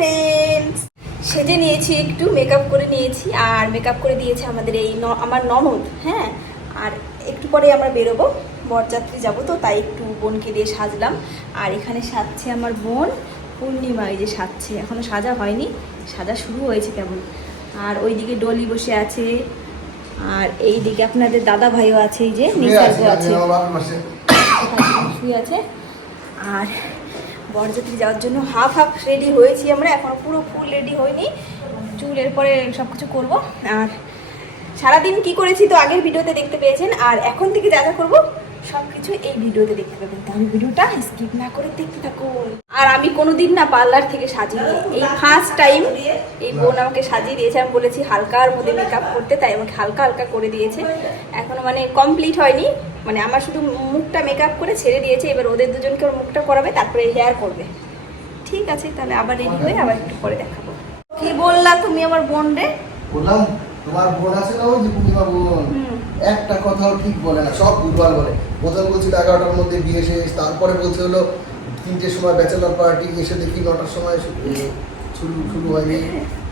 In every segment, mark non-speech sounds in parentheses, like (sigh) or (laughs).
Friends সেজে নিয়েছি একটু মেকআপ করে নিয়েছি আর মেকআপ করে দিয়েছে আমাদের এই আমার ননদ হ্যাঁ? আর একটু পরে আমরা বেরোবো বরযাত্রী যাব তো তাই একটু বোনকে দিয়ে সাজলাম। আর এখানে সাজছে আমার বোন পূর্ণিমা এই যে সাজছে। এখনও সাজা হয়নি সাজা শুরু হয়েছে কেমন আর ওইদিকে ডলি বসে আছে আর এই দিকে আপনাদের দাদা ভাইও আছে এই যে নিসার্গ আছে শুয়ে আছে। আর বরযাত্রী যাওয়ার জন্য হাফ হাফ রেডি হয়েছি আমরা, এখনও পুরো ফুল রেডি হয়নি। চুল এরপরে সব কিছু করব। আর সারাদিন কি করেছি তো আগের ভিডিওতে দেখতে পেয়েছেন, আর এখন থেকে যা যা করব, সব কিছু এই ভিডিওতে দেখতে পাবেন। তাহলে ভিডিওটা স্কিপ না করে দেখতে থাকুন। আর আমি কোনোদিন না পার্লার থেকে সাজিয়ে এই ফার্স্ট টাইম এই বোন আমাকে সাজিয়ে দিয়েছে। আমি বলেছি হালকার মধ্যে মেকআপ করতে, তাই আমাকে হালকা হালকা করে দিয়েছে। এখনও মানে কমপ্লিট হয়নি। মানে আমার শুধু মুখটা মেকআপ করে ছেড়ে দিয়েছে এবার ওদের দুজনকে ওর মুখটা করাবে তারপরে হেয়ার করবে। ঠিক আছে তাহলে আবার রেডি হয়ে আবার একটু পরে দেখাবো। কি বললা তুমি আমার বোন রে? বললাম তোমার বোন আছে না ওই যে পূর্ণিমা বোন? একটা কথাও ঠিক বলে না সব ভুলভাল বলে। প্রথম বলছিল এগারোটার মধ্যে বিয়ে শেষ তারপরে বলছে হলো তিনটের সময় ব্যাচেলার পার্টি এসে দেখি নটার সময় শুরু শুরু হয়নি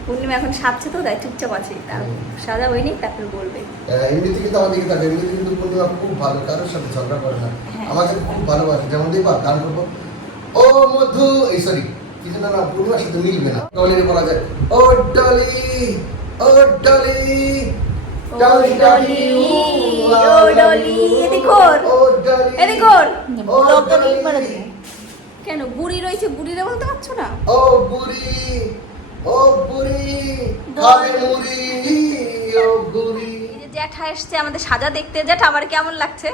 পূর্ণিমা এখন সাজছে তো তাই চুপচাপ আছে। তার সাজা হয়নি তারপরে বলবে। এমনিতে কিন্তু আমার দিকে থাকে এমনিতে কিন্তু পূর্ণিমা খুব ভালো কারোর সাথে ঝগড়া করে না। হ্যাঁ। আমাকে খুব ভালোবাসে যেমন দেখবা গান করব। ও মধু এই সরি কি যেন না পূর্ণিমার সাথে মিলবে না। ডলিরে বলা যায়। ও ডলি ও ডলি ডলি ডলি ও ডলি, এদিক ও ডলি এদিক ও ডলি। delete করে দিবো। কেন বুড়ি রয়েছে বুড়িরে বলতে পারছ না? ও বুড়ি ও বুড়ি খাবে মুড়ি ও বুড়ি। এই যে জ্যাঠা এসছে আমাদের সাজা দেখতে। জ্যাঠা আমার কেমন লাগছে।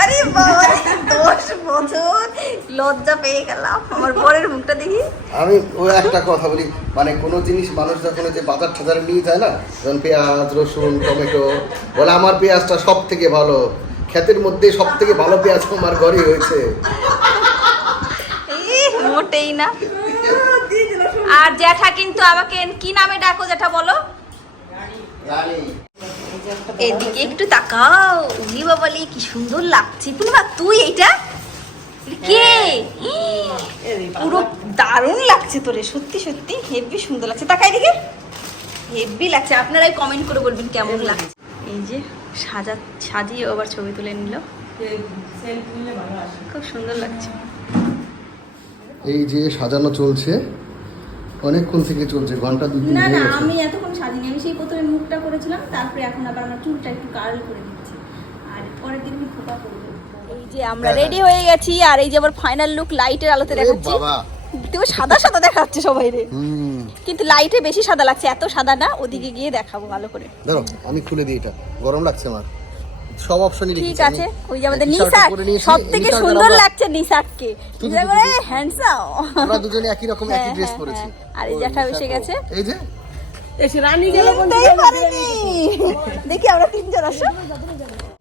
আরে বাবা দশ বছর। লজ্জা পেয়ে গেলাম। আমার বরের মুখটা দেখি। আমি ওই একটা কথা বলি। মানে কোনো জিনিস মানুষ যখন যে বাজার টাজারে নিয়ে যায় না যেমন পেঁয়াজ রসুন টমেটো বলে আমার পেঁয়াজটা সব থেকে ভালো। ক্ষেতের মধ্যে সব থেকে ভালো পেঁয়াজ আমার ঘরে হয়েছে। মোটেই না। (laughs) আর জ্যাঠা কিন্তু আমাকে কি নামে ডাকো জ্যাঠা বলো? এদিকে একটু তাকাও। উনি বাবালি কি সুন্দর লাগছে। পূর্ণিমা তুই এইটা? এটা কে? পুরো দারুণ লাগছে তোরে। সত্যি সত্যি হেভি সুন্দর লাগছে। তাকাই দিকে হেভি লাগছে। আপনারাই কমেন্ট করে বলবেন কেমন লাগছে। এই যে সাজা সাজিয়ে আবার ছবি তুলে নিল। খুব সুন্দর লাগছে। এই যে সাজানো চলছে অনেকক্ষণ থেকে চলছে ঘণ্টা দুই তিন না না আমি এতক্ষণ সাজিনি আমি সেই প্রথমে মুখটা করেছিলাম তারপরে এখন আবার আমার চুলটা একটু কার্ল করে দিচ্ছি আর পরের দিন আমি খোপা করব এই যে আমরা রেডি হয়ে গেছি আর এই যে আবার ফাইনাল লুক লাইটের আলোতে দেখাচ্ছি। তুমি সাদা সাদা দেখাচ্ছে সবাই রে। হুম। কিন্তু লাইটে বেশি সাদা লাগছে এত সাদা না ওদিকে গিয়ে দেখাবো ভালো করে। ধরো আমি খুলে দিই এটা গরম লাগছে আমার। সব অপশনই ঠিক আছে ওই যে আমাদের t-shirt নিসার পরে নিয়েছি, সব থেকে সুন্দর লাগছে নিসার তুই- বলে হ্যান্ডসাম আমরা দুজনে একই রকম একই ড্রেস পরেছি। আর এই জ্যাঠা এসে গেছে? এই যে। চিনতেই পারিনি। দেখি আমরা তিনজন আসো।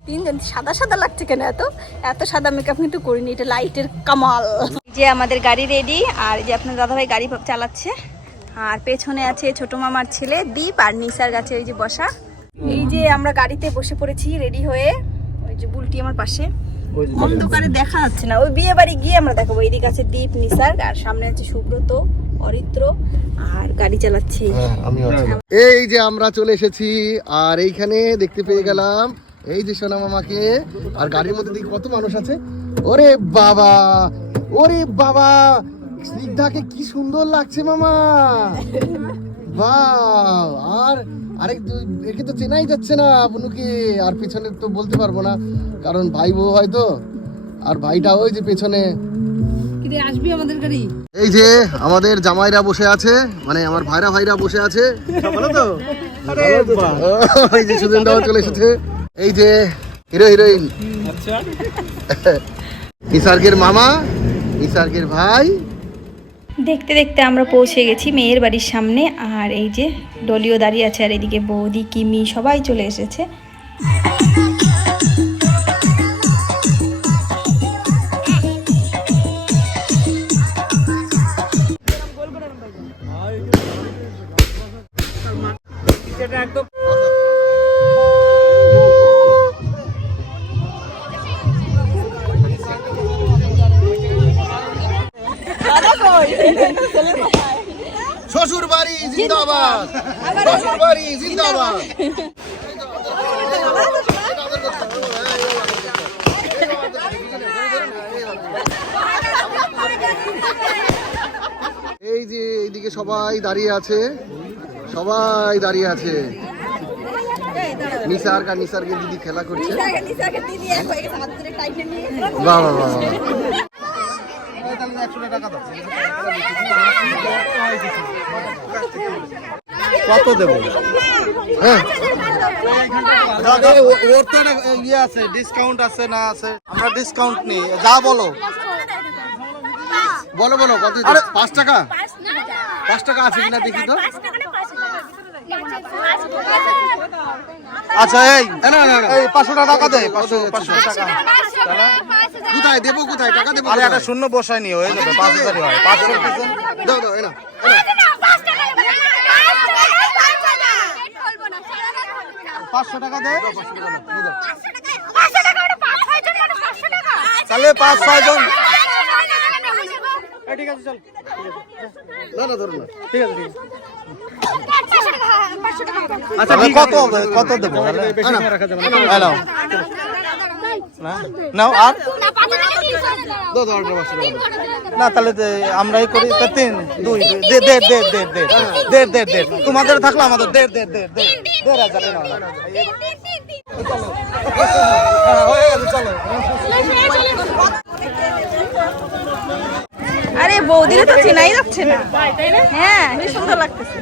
তিনজন সাদা সাদা লাগছে কেন এত? এত সাদা মেকআপ কিন্তু করিনি এটা লাইটের কামাল। যে আমাদের গাড়ি রেডি আর যে আপনার দাদাভাই গাড়ি চালাচ্ছে। আর পেছনে আছে ছোট মামার ছেলে দীপ আর নিসার গাছে ওই যে বসা। এই যে আমরা গাড়িতে বসে পড়েছি রেডি হয়ে ওই যে বুলটি আমার পাশে। অন্ধকারে দেখা যাচ্ছে না। ওই বিয়ে বাড়ি গিয়ে আমরা দেখাবো। এইদিকে আছে দীপ নিসার আর সামনে আছে সুব্রত অরিত্র আর গাড়ি চালাচ্ছি হ্যাঁ, আছি। এই যে আমরা চলে এসেছি আর এইখানে দেখতে পেয়ে গেলাম এই যে সোনা মামাকে আর গাড়ির মধ্যে দেখি কত মানুষ আছে। ওরে বাবা ওরে বাবা স্নিগ্ধাকে কি সুন্দর লাগছে মামা। (laughs) বাহ আর আরেক একে তো চেনাই যাচ্ছে না বুনুকে আর পেছনে তো বলতে পারব না। কারণ ভাই বউ হয়তো আর ভাইটা ওই যে পেছনে। আসবি আমাদের গাড়ি? এই যে আমাদের জামাইরা বসে আছে মানে আমার ভাইরা ভাইরা বসে আছে। ভালো তো? এই যে সুজনটাও চলে এসেছে। এই যে হিরো হিরোইন। নিসার্গের মামা নিসার্গের ভাই। দেখতে দেখতে আমরা পৌঁছে গেছি মেয়ের বাড়ির সামনে। আর এই যে ডলিও দাঁড়িয়ে আছে, আর এদিকে বৌদি, কিমি সবাই চলে এসেছে। শ্বশুর বাড়ি জিন্দাবাদ। শ্বশুর বাড়ি জিন্দাবাদ। এই যে এইদিকে সবাই দাঁড়িয়ে আছে সবাই দাঁড়িয়ে আছে। নিসার আর নিসারকে দিদি খেলা করছে। বাহ বাহ। কত দেবো? হ্যাঁ। ওর তো ইয়ে আছে ডিসকাউন্ট আছে না আছে। আমরা ডিসকাউন্ট নেই। যা বলো। বলো বলো কত? পাঁচ টাকা? পাঁচ টাকা। আছে কিনা দেখি তো। আচ্ছা এই না না না এই পাঁচশো টাকা দে পাঁচশো পাঁচশো টাকা। কোথায় দেবো কোথায় টাকা দেবো আরে একটা শূন্য বসায় নিয়ে হয়ে যাবে পাঁচ হাজারই হয়। পাঁচশো পিছন দাও দাও এ নাও, এ পাঁচশো টাকা দে। তাহলে পাঁচ ছয় জন। এই, ঠিক আছে চল। না না ধরো ঠিক আছে ঠিক আছে। আচ্ছা কত কত দেবো? না, না। নাও আর তাহলে আমরাই করি তা তিন দুই দুই দে দে দে দে দে দে দে দে তোমাদের থাকল আমাদের দে দে দে দে দেড় হাজার। হ্যাঁ, হয়ে আরে বৌদিরে তো চেনাই যাচ্ছে না হ্যাঁ সুন্দর লাগতেছে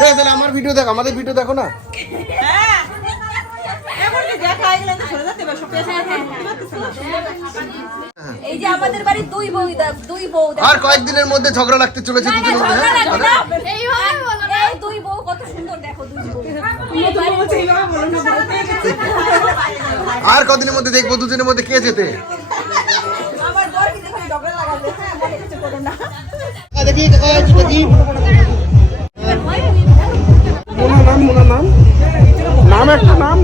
তাহলে আমার ভিডিও দেখো আমাদের ভিডিও দেখো না? এই যে আমাদের বাড়ির দুই বউ দুই বউ আর কয়েকদিনের মধ্যে ঝগড়া লাগতে চলেছে দুজনের মধ্যে হ্যাঁ? এই দুই বউ কত সুন্দর দেখো দুই বউ। আর কদিনের মধ্যে দেখব দুজনের মধ্যে কে যেতে? আমার বর কিন্তু খালি ঝগড়া লাগাবে। হ্যাঁ মনে একটা নাম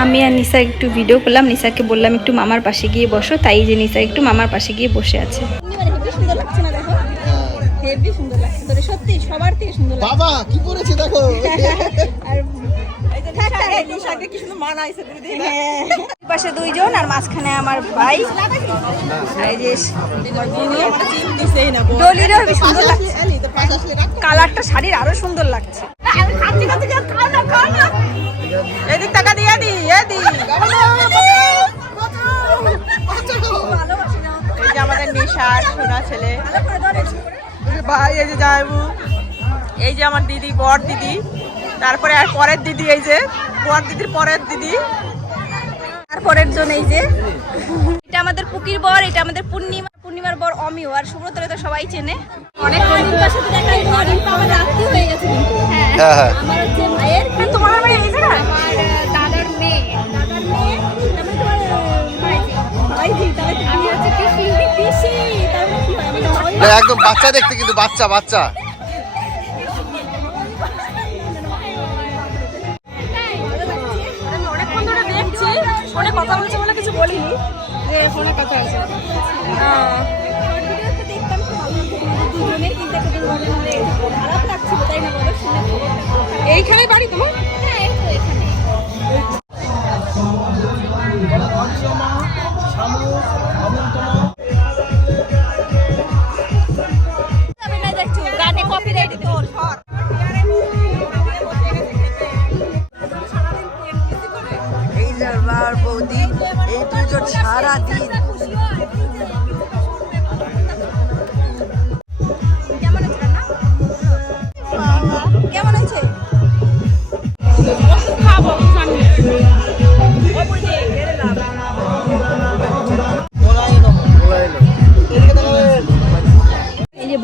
আমি আর নিসা একটু ভিডিও করলাম। নিসাকে বললাম একটু মামার পাশে গিয়ে বসো। তাই যে নিসা একটু মামার পাশে গিয়ে বসে আছে। বাবা কি করেছে দেখো? (laughs) পাশে দুইজন আর মাঝখানে আমার ভাই। ডলিরও হেবি সুন্দর লাগছে। কালারটা শাড়ির আরও সুন্দর লাগছে। এদিক টাকা দিয়ে দি আমাদের নেশার সোনা ছেলে। ভাই, এই যে যাইবু এই যে আমার দিদি, বর দিদি। তারপরে আর পরের দিদি এই যে বর দিদির পরের দিদি। তারপরের জন এই যে। এটা আমাদের পুকির বর এটা আমাদের পূর্ণিমা। পূর্ণিমার বর অমিও আর সুব্রতরে তো সবাই চেনে। অনেক বন্ধুদের সাথে দেখা বর আমার রাত্রি হয়ে গেছে। হ্যাঁ। হ্যাঁ। আমার হচ্ছে ভাইয়ের তোমার বাড়ি এই জায়গা? আমার দাদার মেয়ে দাদার মেয়ে তারপরে তোমার ভাইজি ভাইজি তারপরে আমি হচ্ছে পিসি পিসি তারপরে কি আমি না, একদম বাচ্চা দেখতে কিন্তু বাচ্চা বাচ্চা। ফোনে কথা বলছে বলে কিছু বলিনি। যে ফোনে কথা আছে এইখানে বাড়ি তোমার?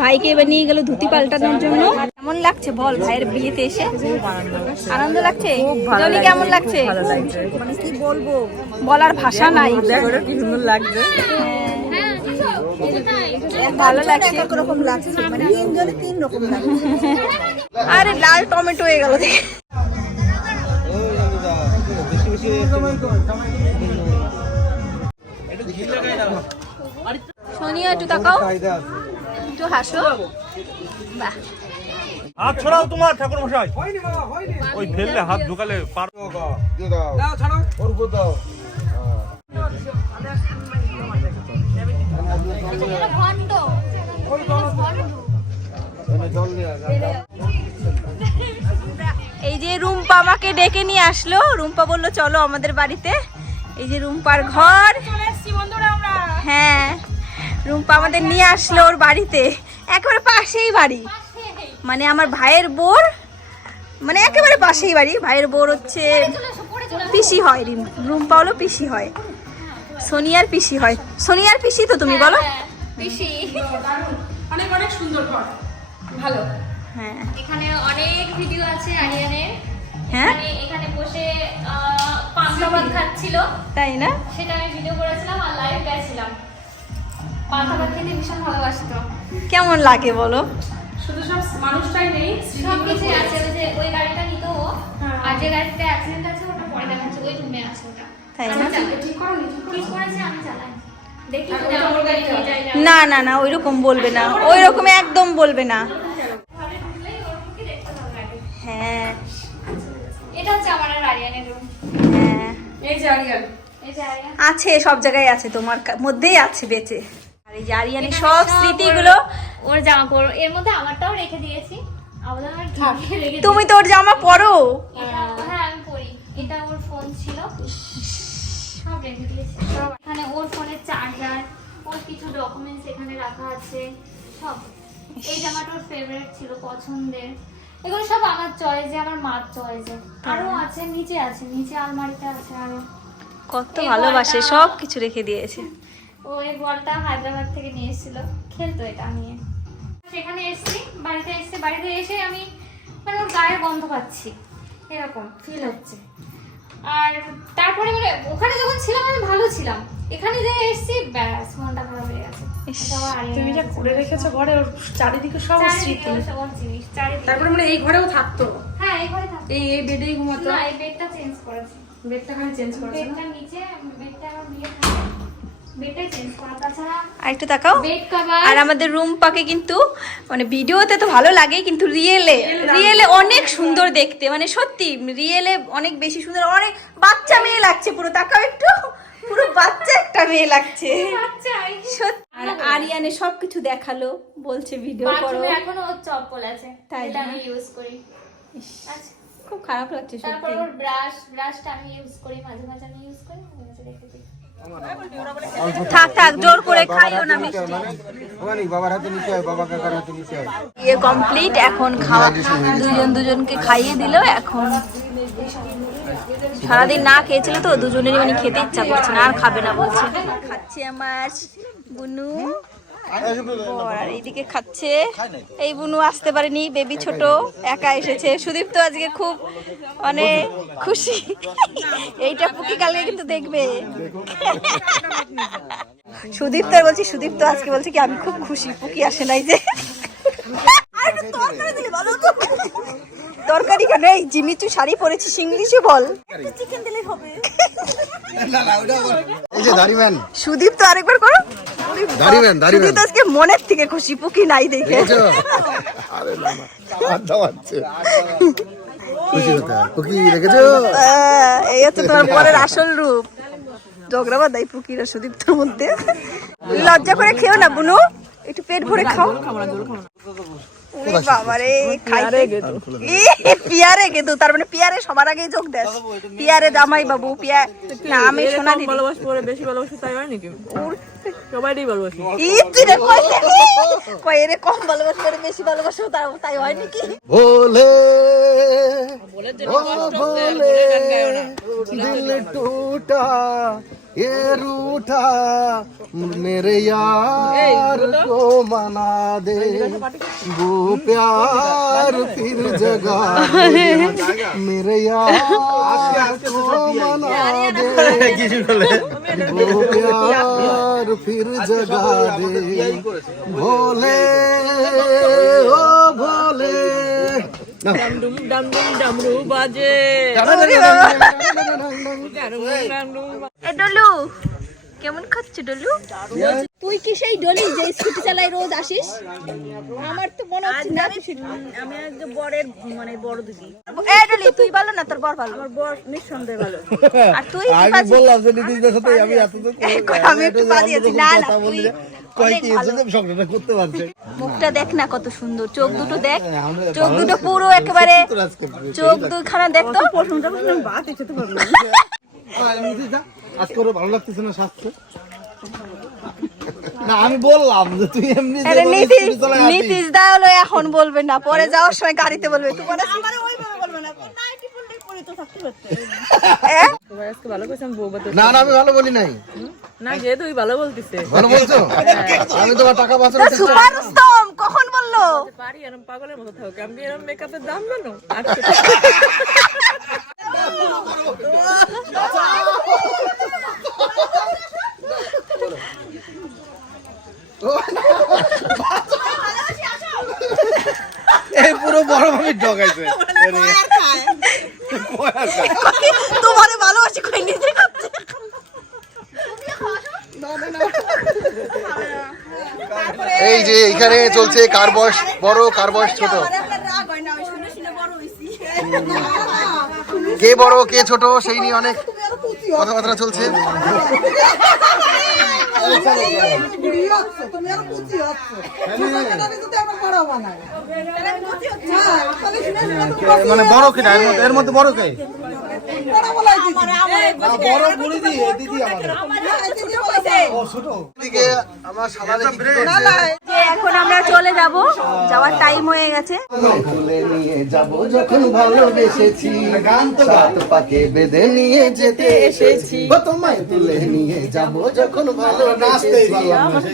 ভাইকে এবার নিয়ে গেল ধুতি পাল্টানোর জন্য। কেমন লাগছে বল ভাইয়ের বিয়েতে এসে? আনন্দ লাগছে। জলি কেমন লাগছে? কি বলব? বলার ভাষা নাই। দেখো কি সুন্দর লাগছে। ভালো লাগছে। এক লাগছে মানে তিনজনে তিন রকম লাগছে। আরে লাল টমেটো হয়ে গেল দেখে। সোনিয়া একটু তাকাও। একটু হাসো। বাহ। হাত ছড়াও তোমার ঠাকুর মশাই। ওই ফেললে হাত ঢুকালে পার এই যে রুম্পা আমাকে ডেকে নিয়ে আসলো। রুম্পা বলল চলো আমাদের বাড়িতে। এই যে রুম্পার ঘর। হ্যাঁ। রুম্পা আমাদের নিয়ে আসলো ওর বাড়িতে। একেবারে পাশেই বাড়ি। মানে আমার ভাইয়ের বোর মানে একেবারে পাশেই বাড়ি। ভাইয়ের বোর হচ্ছে পিসি হয় রিম- রুম্পা হলো পিসি হয়। সোনিয়ার পিসি হয়। সোনিয়ার পিসি তো তুমি বলো। অনেক অনেক সুন্দর ঘর। ভালো। হ্যাঁ। এখানে অনেক ভিডিও আছে আরিয়ানের। হ্যাঁ? মানে এখানে বসে পান্তা ভাত খাচ্ছিল। তাই না? সেটা আমি ভিডিও করেছিলাম আর লাইভ গেছিলাম ভীষণ ভালোবাসতো। কেমন লাগে বলো? শুধু সব মানুষটাই নেই সব কিছুই আছে ওই যে ওই গাড়িটা নিত ও আর যে গাড়িতে অ্যাক্সিডেন্ট আছে ওটা পরে দেখাচ্ছে ওই রুমে আছে ওটা। তাই না? ঠিক করো ঠিক করেছে আমি চালাই। না। না না ওই রকম বলবে না। ওই রকম একদম বলবে না। হ্যাঁ। এটা হচ্ছে আমার আর আরিয়ানের রুম হ্যাঁ। এই যে আরিয়ান। আছে সব জায়গায় আছে তোমার মধ্যেই আছে বেঁচে। এই যে আরিয়ানের সব স্মৃতিগুলো। ওর জামা পরো। এর মধ্যে আমারটাও রেখে দিয়েছি। তুমি তো ওর জামা পরো। হ্যাঁ আমি পরি। এটা ওর ফোন ছিল। সব রেখে দিয়েছি। এখানে ওর ফোনের চার্জার ওর কিছু ডকুমেন্টস এখানে রাখা আছে। সব। এই জামাটা ওর ফেভারিট ছিল পছন্দের। এগুলো সব আমার আমার মার চয়েসে আরও আছে নিচে আছে নিচে আলমারিতে আছে আরও। কত ভালোবাসে সব কিছু রেখে দিয়েছে। ও এই বলটা হায়দ্রাবাদ থেকে নিয়ে এসেছিল। খেলতো এটা নিয়ে। সেখানে এসেছি বাড়িতে এসেছি বাড়িতে এসে আমি মানে ওর গায়ের গন্ধ পাচ্ছি। এরকম ফিল হচ্ছে। আর তারপরে মানে ওখানে যখন ছিলাম আমি ভালো ছিলাম। এখানে যে এসেছি ব্যাস মনটা খারাপ হয়ে গেছে। হারিয়ে তুমি যা করে রেখেছো ঘরে ওর চারিদিকে সব স্মৃতি তারপরে মানে এই ঘরেও থাকতো? হ্যাঁ এই ঘরে থাকতো। এই এই বেডেই ঘুমাতো? না এই বেডটা চেঞ্জ করেছি। বেডটা খালি চেঞ্জ করেছ বেডটা নিচে বেডটা আমার বিয়ে থাকে আর একটু তাকাও। আর আমাদের রুম পাকে কিন্তু মানে ভিডিওতে তো ভালো লাগে কিন্তু রিয়েলে রিয়েলে অনেক সুন্দর দেখতে। মানে সত্যি রিয়েলে অনেক বেশি সুন্দর। অনেক বাচ্চা মেয়ে লাগছে পুরো। তাকাও একটু। পুরো বাচ্চা একটা মেয়ে লাগছে। সত্যি। আর আরিয়ানে সবকিছু দেখাল বলছে ভিডিও করো। এখনও চপ্পল আছে। তাই আমি ইউজ করি। খুব খারাপ লাগছে সত্যি। ওর ব্রাশ ব্রাশটা আমি ইউজ করি মাঝে মাঝে আমি ইউজ করি। থাক থাক জোর করে খাইও না মিষ্টি। বাবার হাতে হয় বাবা কাকার হাতে হয় ইয়ে কমপ্লিট এখন খাওয়া দুজন দুজনকে খাইয়ে দিল এখন সারাদিন না খেয়েছিল তো দুজনেরই মানে খেতে ইচ্ছা করছে না আর খাবে না বলছে। খাচ্ছি আমার বুনু আর এইদিকে খাচ্ছে। এই বুনু আসতে পারেনি, বেবি ছোট, একা এসেছে। সুদীপ তো আজকে খুব মানে খুশি। এইটা পুকি কালকে কিন্তু দেখবে। সুদীপ তো বলছি, সুদীপ তো আজকে বলছে কি, আমি খুব খুশি, পুকি আসে নাই যে। আর একটু তরকারি দিলে ভালো হতো। তরকারি কেন? এই জিমিচু শাড়ি পরেছি ইংলিশে বল। চিকেন দিলেই হবে। এই যে দাড়িম্যান সুদীপ তো আরেকবার করো। দাড়িম্যান দাড়িম্যান সুদীপ তো আজকে মনের থেকে খুশি পুকি নাই দেখে। আরে না খুশি হতে এই হচ্ছে তোমার পরের আসল রূপ। ঝগড়া বাদাই পুকিরা সুদীপ তোর মধ্যে। লজ্জা করে খেও না বুনু। একটু পেট ভরে খাও। ওরে বাবারে খাইতে ই, পিয়ারে কিন্তু তার মানে পিয়ারে সবার আগেই যোগ দেয়। পিয়ারে জামাই বাবু পিয়া না আমি সোনা দিদি ভালোবাসি পরে বেশি ভালোবাসি তাই হয় নাকি? সবাইটাই ভালোবাসি। ই, তুই রে? কই রে কম ভালোবাসা করে বেশি ভালোবাসা তাই তাই হয় নাকি? ও দিল টুটা ये रूठा मेरे यार को मना दे वो प्यार फिर जगा दे मेरे यार को मना दे वो प्यार फिर जगा दे भोले ओ भोले ডামডুম ডামডুম ডামরু বাজে ডামডুম এ ডলু কেমন খাচ্ছে ডলু? তুই কি সেই ডলি যে স্কুটি চালাই রোজ আসিস? আমার তো মনে হচ্ছে না আমি একদম বরের মানে বড় দিদি। এ ডলি তুই ভালো না? তোর বর ভালো। আমার বর নিঃসন্দেহে ভালো। আর তুই পাচ্ছিস? বললাম যে সাথে আমি এতদিন আমি একটু বাদিয়েছি না না তুই করতে পারছে। মুখটা দেখ না কত সুন্দর। চোখ দুটো দেখ। চোখ দুটো পুরো একেবারে চোখ দুখানা দেখ তো। প্রশংসা বাদ খেতে পারব না। আজকে ওর ভালো লাগতেছে না স্বাস্থ্য? না আমি বললাম যে তুই এমনি যে নীতিশ দা হলো এখন বলবে না পরে যাওয়ার সময় গাড়িতে বলবে। না। না আমি ভালো বলি নাই। না যেহেতু তুই ভালো বলতিছে। ভালো বলছো? আমি তোমার টাকা বাঁচানোর চেষ্টা সুপার উত্তম কখন বলল? পারি এরম পাগলের মতো থাকো আমি এরম মেকআপের দাম জানো? (laughs) (laughs) তোমারে ভালোবাসি কই নিজে এই যে এখানে চলছে কার বয়স বড় কার বয়স ছোট কে বড় কে ছোট সেই নিয়ে অনেক কথাবার্তা চলছে মানে বড় কিনা এর মধ্যে এর মধ্যে বড় কে? বড় বুড়ি দি দিদি আমাদের। এদিকে আমার সাদা দেখি যে এখন আমরা চলে যাব। যাওয়ার টাইম হয়ে গেছে। তুলে নিয়ে যাব যখন ভালোবেসেছি। গান তো সাত পাকে বেঁধে নিয়ে যেতে এসেছি। তোমায় তুলে নিয়ে যাব যখন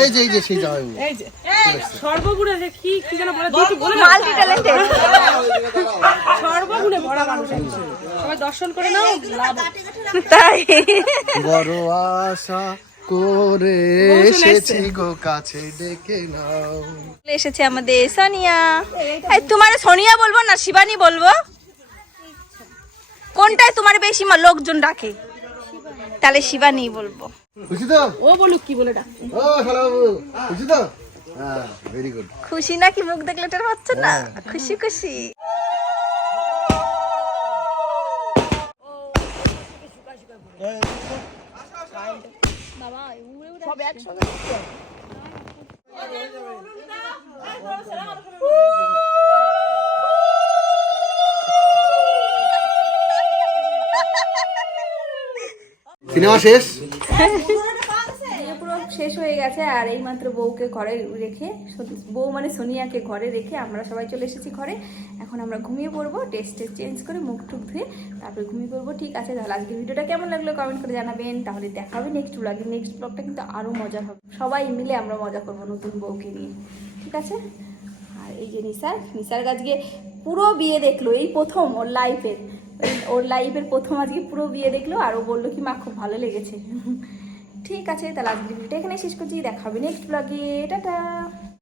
এই যে এই যে সেই জামাই এই যে সর্বগুণে যে কি কি যেন বলে দুটো বলে মাল্টি ট্যালেন্টেড সর্বগুণে ভরা মানুষ সবাই দর্শন করে নাও তাই। বড় আশা করে এসেছি। গো কাছে ডেকে নাও। এসেছে আমাদের সোনিয়া। এই তোমার সোনিয়া বলব না শিবানী বলব? কোনটায় তোমার বেশি মা- লোকজন ডাকে? তাহলে শিবানী বলব। খুশি তো ও বলুক কি বলে ডাক। ও খুশি তো হ্যাঁ ভেরি গুড খুশি নাকি মুখ দেখলে টের হচ্ছে না? খুশি খুশি। সিনেমা শেষ? শেষ হয়ে গেছে আর এই মাত্র বউকে ঘরে রেখে বউ মানে সোনিয়াকে ঘরে রেখে আমরা সবাই চলে এসেছি ঘরে। এখন আমরা ঘুমিয়ে পড়ব টেস্টে চেঞ্জ করে মুখ টুক ধুয়ে তারপরে ঘুমিয়ে পড়ব। ঠিক আছে, তাহলে আজকে ভিডিওটা কেমন লাগল কমেন্ট করে জানাবেন। তাহলে দেখা হবে নেক্সট ব্লগে নেক্সট ব্লগটা কিন্তু আরও মজা হবে। সবাই মিলে আমরা মজা করব নতুন বউকে নিয়ে। ঠিক আছে? আর এই যে নিসার নিসার আজকে পুরো বিয়ে দেখল, এই প্রথম ওর লাইফের ওর লাইফের প্রথম আজকে পুরো বিয়ে দেখল আর ও বলল কি, মা, খুব ভালো লেগেছে। ঠিক আছে, তাহলে আজকের ভিডিওটা এখানে শেষ করছি দেখাবি নেক্সট ব্লগে টাটা!